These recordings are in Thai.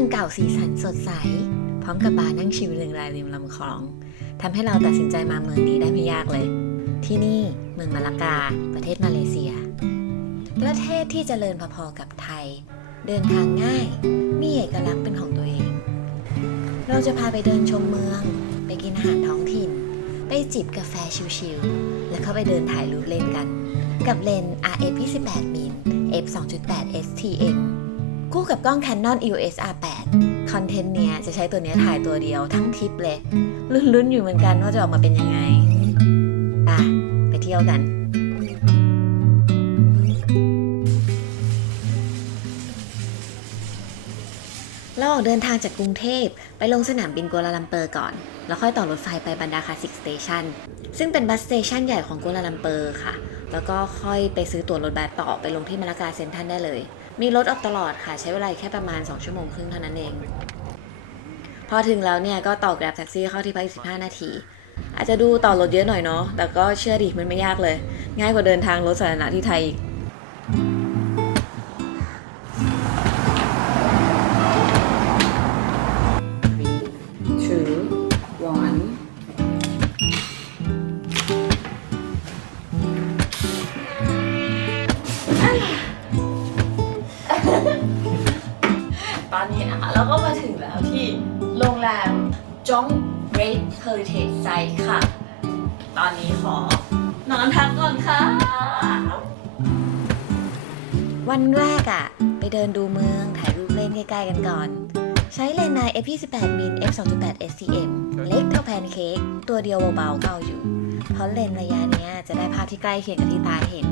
มืองเก่าสีสันสดใส พร้อมกับบาร์นั่งชิลเริงรายริมลำคลองทำให้เราตัดสินใจมาเมืองนี้ได้ไม่ยากเลย ที่นี่เมืองมาลากา ประเทศมาเลเซีย ประเทศที่เจริญพอๆกับไทย เดินทางง่าย มีเอกลักษณ์เป็นของตัวเอง เราจะพาไปเดินชมเมือง ไปกินอาหารท้องถิ่น ไปจิบกาแฟชิลๆ แล้วเข้าไปเดินถ่ายรูปเล่นกัน กับเลน์ RF 28มิล f 2.8 STM คู่กับกล้อง Canon EOS R8 คอนเทนต์เนี้ยจะใช้ตัวเนี้ยถ่ายตัวเดียวทั้งทริปเลย ลุ้นๆอยู่เหมือนกันว่าจะออกมาเป็นยังไงป่ะไปเที่ยวกันเราออกเดินทางจากกรุงเทพไปลงสนามบินกัวลาลัมเปอร์ก่อน แล้วค่อยต่อรถไฟไปบันดาคาซิกสเตชันซึ่งเป็นบัสสเตชันใหญ่ของกัวลาลัมเปอร์ค่ะ แล้วก็ค่อยไปซื้อตั๋วรถบัสต่อไปลงที่มาลากาเซ็นทรัลได้เลย มีรถออกตลอดค่ะ ใช้เวลาแค่ประมาณ 2 ชั่วโมงครึ่งเท่านั้นเอง พอถึงแล้วเนี่ยก็ต่อแกร็บแท็กซี่เข้าที่พักอีก15นาที อาจจะดูต่อรถเยอะหน่อยเนาะแต่ก็เชื่อดิมันไม่ยากเลย ง่ายกว่าเดินทางรถสาธารณะที่ไทยอีก เฮอริเทจไซต์ค่ะ ตอนนี้ขอ นอนพักก่อนค่ะ วันแรกอะ่ะ ไปเดินดูเมืองถ่ายรูปเล่นใกล้ๆกันก่อน ใช้เลนส์ใน f28 มิล f 2.8 STM เล็กเท่าแพนเค้กตัวเดียวเบาๆก็เอาอยู่ เพราะเลนส์ระยะเนี้ยจะได้ภาพที่ใกล้เคียงกับที่ตาเห็น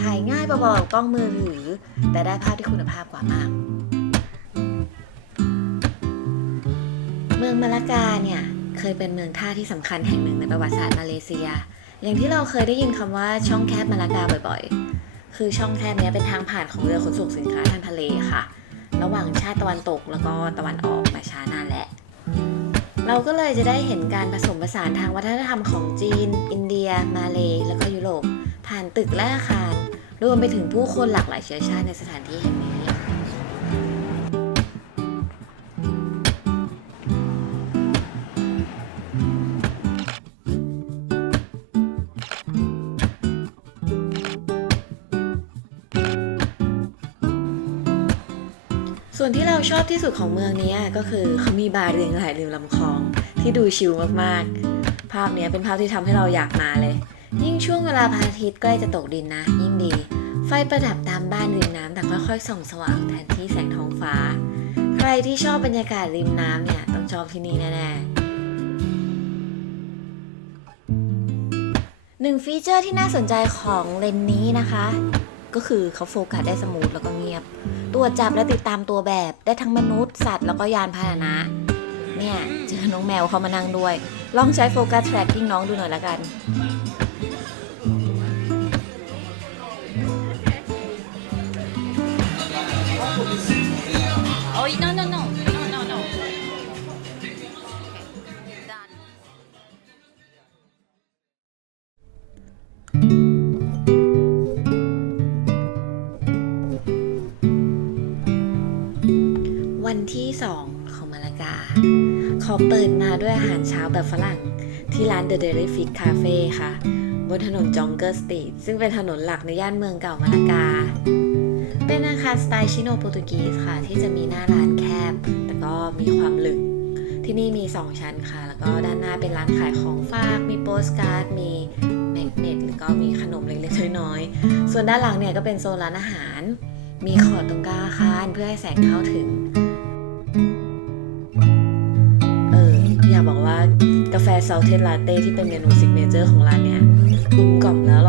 ถ่ายง่ายเบาๆกับกล้องมือถือ แต่ได้ภาพที่คุณภาพกว่ามาก เมืองมาลากาเนี่ย เคยเป็นเมืองท่าที่สำคัญแห่งหนึ่งในประวัติศาสตร์มาเลเซีย อย่างที่เราเคยได้ยินคำว่าช่องแคบมาลากาบ่อยๆ คือช่องแคบเนี้ยเป็นทางผ่านของเรือขนส่งสินค้าทางทะเลค่ะ ระหว่างชาติตะวันตกแล้วก็ตะวันออกมาช้านานแล้วเราก็เลยจะได้เห็นการผสมผสานทางวัฒนธรรมของจีน อินเดีย มาเลแล้วก็ยุโรป ผ่านตึกและอาคาร รวมไปถึงผู้คนหลากหลายเชื้อชาติในสถานที่แห่งนี้ ส่วนที่เราชอบที่สุดของเมืองนี้ก็คือเขามีบาร์เรียงรายริมลำคลองที่ดูชิลมากๆ ภาพนี้เป็นภาพที่ทำให้เราอยากมาเลย ยิ่งช่วงเวลาพระอาทิตย์ใกล้จะตกดินนะ ยิ่งดี ไฟประดับตามบ้านริมน้ำแต่ค่อยๆส่องสว่างแทนที่แสงท้องฟ้า ใครที่ชอบบรรยากาศริมน้ำเนี่ยต้องชอบที่นี่แน่ๆหนึ่งฟีเจอร์ที่น่าสนใจของเลนนี้นะคะ ก็คือเขาโฟกัสได้สมูทแล้วก็เงียบ ตรวจจับและติดตามตัวแบบได้ทั้งมนุษย์สัตว์แล้วก็ยานพาหนะ เนี่ยเจอน้องแมวเขามานั่งด้วย ลองใช้โฟกัสแทร็กกิ้งน้องดูหน่อยละกัน วันที่ 2 ของมาลากา ขอเปิดมาด้วยอาหารเช้าแบบฝรั่ง ที่ร้าน The Dairy Fish Cafe ค่ะ บนถนนจองเกอร์สตรีทซึ่งเป็นถนนหลักในย่านเมืองเก่ามาลากา เป็นอาคารสไตล์ชิโนโปรตุกีสค่ะ ที่จะมีหน้าร้านแคบ แต่ก็มีความลึก ที่นี่มี 2 ชั้นค่ะ แล้วก็ด้านหน้าเป็นร้านขายของฝาก มีโปสการ์ด มีแมกเนตแล้วก็มีขนมเล็กๆน้อยๆส่วนด้านหลังเนี่ยก็เป็นโซนร้านอาหารมีขอดตรงกลางอาคารเพื่อให้แสงเข้าถึง เอออยากบอกว่ากาแฟซาวเทนลาเต้ที่เป็นเมนูซิกเนเจอร์ของร้านเนี้ยกลมกล่อมแล้ว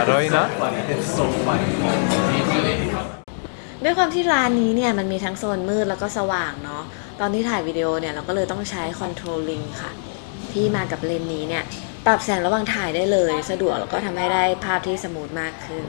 อร่อยนะ ด้วยความที่ร้านนี้เนี่ยมันมีทั้งโซนมืดแล้วก็สว่างเนาะ ตอนที่ถ่ายวิดีโอเนี่ยเราก็เลยต้องใช้ Control Link ค่ะ ที่มากับเลนส์นี้เนี่ย ปรับแสงระหว่างถ่ายได้เลย สะดวกแล้วก็ทำให้ได้ภาพที่สมูทมากขึ้น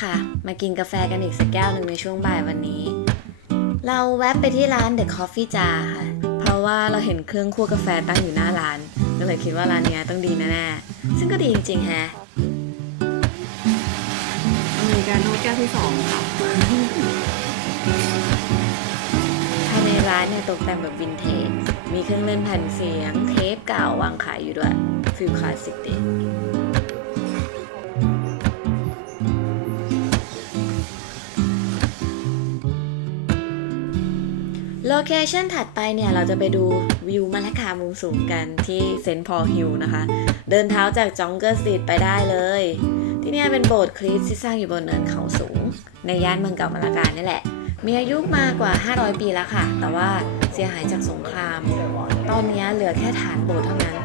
ค่ะ มากินกาแฟกันอีกสักแก้วหนึ่งในช่วงบ่ายวันนี้ เราแวะไปที่ร้าน The Coffee Jar ค่ะ เพราะว่าเราเห็นเครื่องคั่วกาแฟตั้งอยู่หน้าร้าน ก็เลยคิดว่าร้านเนี้ยต้องดีแน่ๆ ซึ่งก็ดีจริงๆแฮะอเมริกาโน่แก้วที่สองค่ะภายในร้านเนี่ยตกแต่งแบบวินเทจ มีเครื่องเล่นแผ่นเสียง เทปเก่าวางขายอยู่ด้วยฟิลคลาสสิกดี โลเคชันถัดไปเนี่ย เราจะไปดูวิวมะละกามุมสูงกันที่เซนต์พอลฮิลนะคะ เดินเท้าจากจองเกอร์สตรีทไปได้เลย ที่เนี่ยเป็นโบสถ์คริสต์ที่สร้างอยู่บนเนินเขาสูง ในย่านเมืองเก่ามะละกานี่แหละ มีอายุมากกว่า 500 ปีแล้วค่ะ แต่ว่าเสียหายจากสงคราม ตอนนี้เหลือแค่ฐานโบสถ์เท่านั้น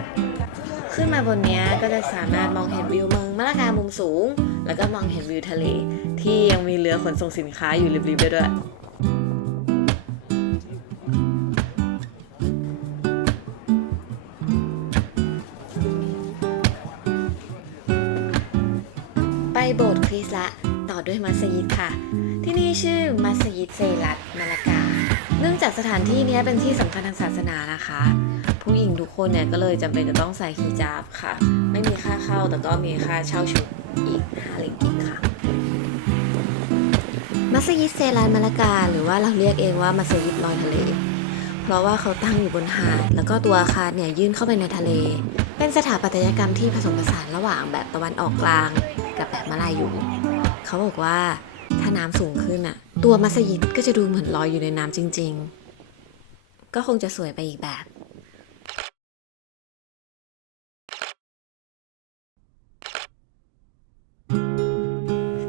ขึ้นมาบนเนี้ยก็จะสามารถมองเห็นวิวเมืองมะละกามุมสูง แล้วก็มองเห็นวิวทะเล ที่ยังมีเรือขนส่งสินค้าอยู่ริบๆด้วย ด้วยมัสยิดค่ะ ที่นี่ชื่อมัสยิดเซรัตมาลากา เนื่องจากสถานที่นี้เป็นที่สำคัญทางศาสนานะคะ ผู้หญิงทุกคนเนี่ยก็เลยจำเป็นจะต้องใส่ฮิญาบค่ะ ไม่มีค่าเข้าแต่ก็มีค่าเช่าชุดอีก5ลิงกิตค่ะ มัสยิดเซรัตมาลากา หรือว่าเราเรียกเองว่ามัสยิดลอยทะเล เพราะว่าเขาตั้งอยู่บนหาด แล้วก็ตัวอาคารเนี่ยยื่นเข้าไปในทะเล เป็นสถาปัตยกรรมที่ผสมผสานระหว่างแบบตะวันออกกลาง กับแบบมาลายู เขาบอกว่าถ้าน้ำสูงขึ้นอะตัวมัสยิดก็จะดูเหมือนลอยอยู่ในน้ำจริง ๆ ก็คงจะสวยไปอีกแบบ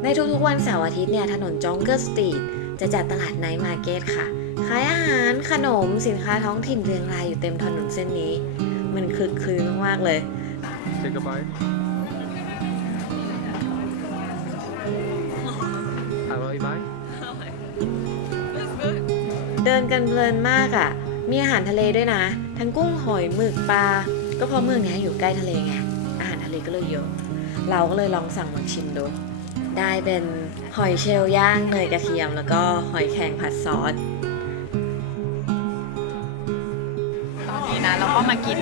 ในทุกๆวันเสาร์อาทิตย์เนี่ยถนนจองเกอร์สตรีทจะจัดตลาดไนท์มาร์เก็ตค่ะ ขายอาหารขนมสินค้าท้องถิ่นเรียงรายอยู่เต็มถนนเส้นนี้ มันคึกคืนมากๆเลย Take a bite. ดินกันเพลินมากอะ่ะ มีอาหารทะเลด้วยนะ ทั้งกุ้งหอยหมึกปลา ก็เพราะเมืองนี้อยู่ใกล้ทะเลไง อาหารทะเลก็เลยเยอะ เราก็เลยลองสั่งมาชิมดู ได้เป็นหอยเชลล์ย่างเนยกระเทียม แล้วก็หอยแครงผัดซอส ตอนนี้นะเราก็มากิน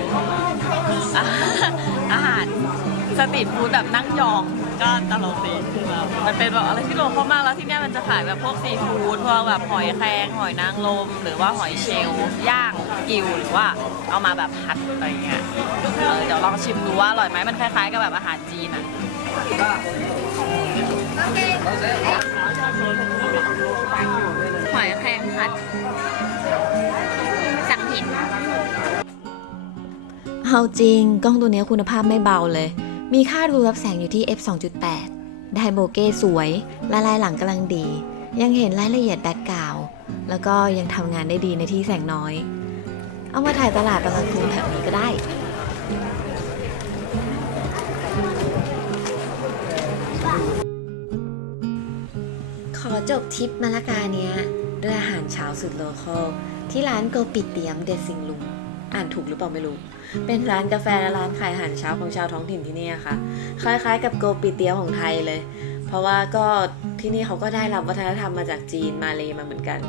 อาอาหารสตรีทฟู้ดแบบนั่งยอง ก็ตลกดีคือแบบมันเป็นแบบอะไรที่โลเข้ามากแล้วที่เนี่ยมันจะขายแบบพวกซีฟู้ดพวกแบบหอยแครงหอยนางรมหรือว่าหอยเชลล์ย่างกิวหรือว่าเอามาแบบผัดอะไรเงี้ยเออเดี๋ยวลองชิมดูว่าอร่อยไหมมันคล้ายๆกับแบบอาหารจีนอะหอยแครงผัดสั่งผิดเอาจริงกล้องตัวเนี้ยคุณภาพไม่เบาเลย มีค่าดูรับแสงอยู่ที่ f 2.8 ได้โบเก้สวย ละลายหลังกำลังดี ยังเห็นรายละเอียดแบ็กกราวแล้วก็ยังทำงานได้ดีในที่แสงน้อย เอามาถ่ายตลาดตอนกลางคืนแบบนี้ก็ได้ขอจบทริปมาละกาเนี้ย ด้วยอาหารเช้าสุดโลคอลที่ร้านโกปิเตียมเดซิงลุง อ่านถูกหรือเปล่าไม่รู้ เป็นร้านกาแฟและร้านขายอาหารเช้าของชาวท้องถิ่นที่นี่ค่ะ คล้ายๆ กับโกปิเตียมของไทยเลย เพราะว่าก็ที่นี่เขาก็ได้รับวัฒนธรรมมาจากจีนมาเลยมาเหมือนกัน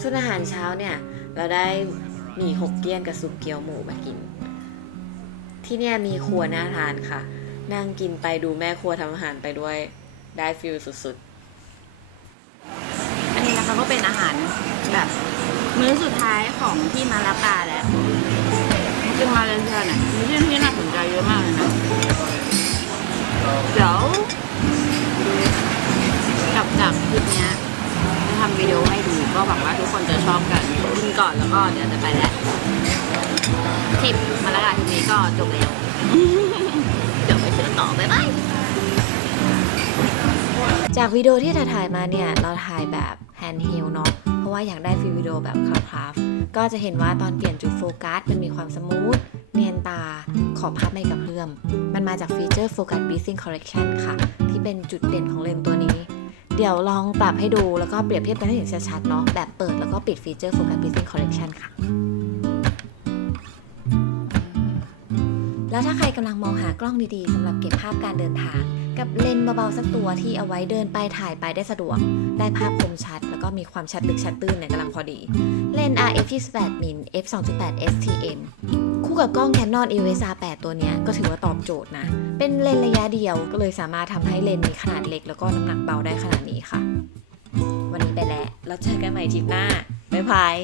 ส่วนอาหารเช้าเนี่ยเราได้หมี่หกเกี้ยนกับซุปเกี๊ยวหมูมากิน ที่เนี่ยมีครัวน่าทานค่ะ นั่งกินไปดูแม่ครัวทำอาหารไปด้วยได้ฟิลสุดๆ อันนี้นะคะก็เป็นอาหารแบบ มื้อสุดท้ายของที่มาลากาแล้วจริงมาเลเซียเนี่ยมีที่ที่น่าสนใจเยอะมากเลยนะเดี๋ยวกลับจากคลิปเนี้ยจะทำวิดีโอให้ดูก็หวังว่าทุกคนจะชอบกันกินก่อนแล้วก็เดี๋ยวจะไปแล้วทริปมาลากาทริปนี้ก็จบแล้วเดี๋ยวไปเจอต่อบ๊ายบายๆจากวิดีโอที่ถ่ายๆมาเนี่ย เราถ่ายแบบ handheld เนาะเพ ราะว่าอยากได้ฟิลวิดีโอแบบคราฟก็จะเห็นว่าตอนเปลี่ยนจุดโฟกัสมันมีความสมูทเนียนตาขอบภาพไม่กระเพื่อม มันมาจากฟีเจอร์ Focus Breathing Correction ค่ะ ที่เป็นจุดเด่นของเลนส์ตัวนี้ เดี๋ยวลองปรับให้ดูแล้วก็เปรียบเทียบกันให้เห็นชัดๆเนาะแบบเปิดแล้วก็ปิดฟีเจอร์ Focus Breathing Correction ค่ะ แล้วถ้าใครกำลังมองหากล้องดีๆสำหรับเก็บภาพการเดินทาง กับเลนส์เบาๆสักตัวที่เอาไว้เดินไปถ่ายไปได้สะดวก ได้ภาพคมชัด แล้วก็มีความชัดลึกชัดตื้นเนี่ยกำลังพอดี เลนส์ RF 28มิล f 2.8 STM คู่กับกล้อง Canon EOS R8 ตัวเนี้ยก็ถือว่าตอบโจทย์นะ เป็นเลนระยะเดียวก็เลยสามารถทำให้เลนมีขนาดเล็กแล้วก็น้ำหนักเบาได้ขนาดนี้ค่ะ วันนี้ไปแล้วแล้วเจอกันใหม่ทริปหน้า บ๊ายบาย